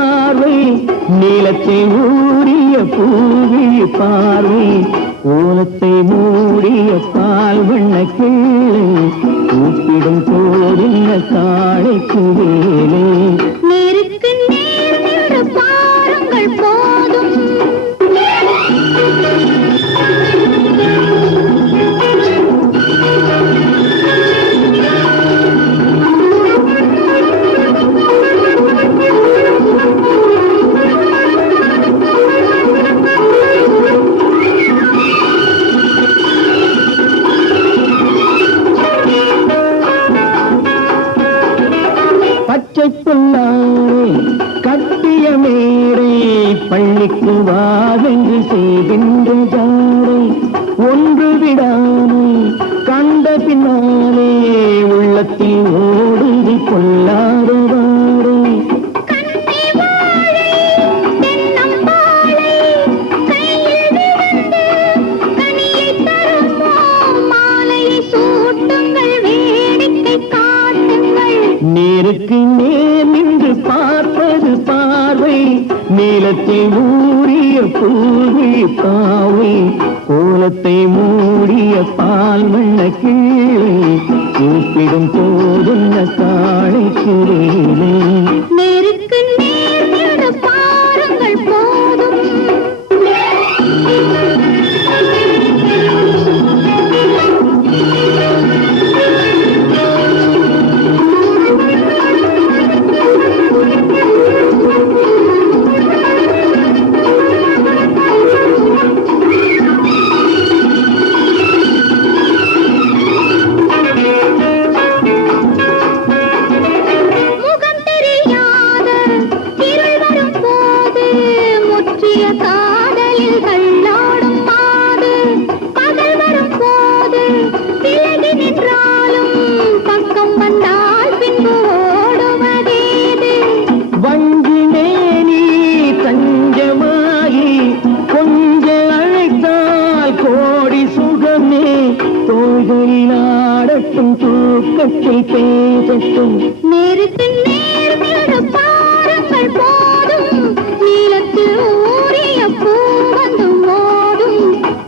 பார்வை நீளத்தை ஊறிய பூவி பார்வை ஓலத்தை மூடிய பால் வண்ண கீழே கூப்பிடும் போதில் தாழைக்கு வேலை. பாருங்கள் போ கட்டிய மேடை பள்ளிக்கு வாவென்று செய்கின்ற ஜாடை ஒன்று விடாமை கண்ட பின்னாலே உள்ளத்தில் ஓடுதி நேருக்கு நேர் நின்று பார்ப்பது பார்வை. நீலத்தில் ஊறிய பூவி பாவை. கோலத்தை மூடிய பால் வண்ண கீழே. கூப்பிடும் போதுள்ள காளை வேலை தோள்களில் ஆடட்டும் தூக்கத்தில் பேசட்டும். நேருக்கு நேர் பாரங்கள் போடும் நீளத்தில் ஊறிய பூ வந்து ஓடும்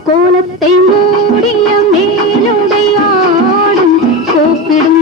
கோலத்தை மூடிய மேலுடை ஆடும். கோப்பிடும்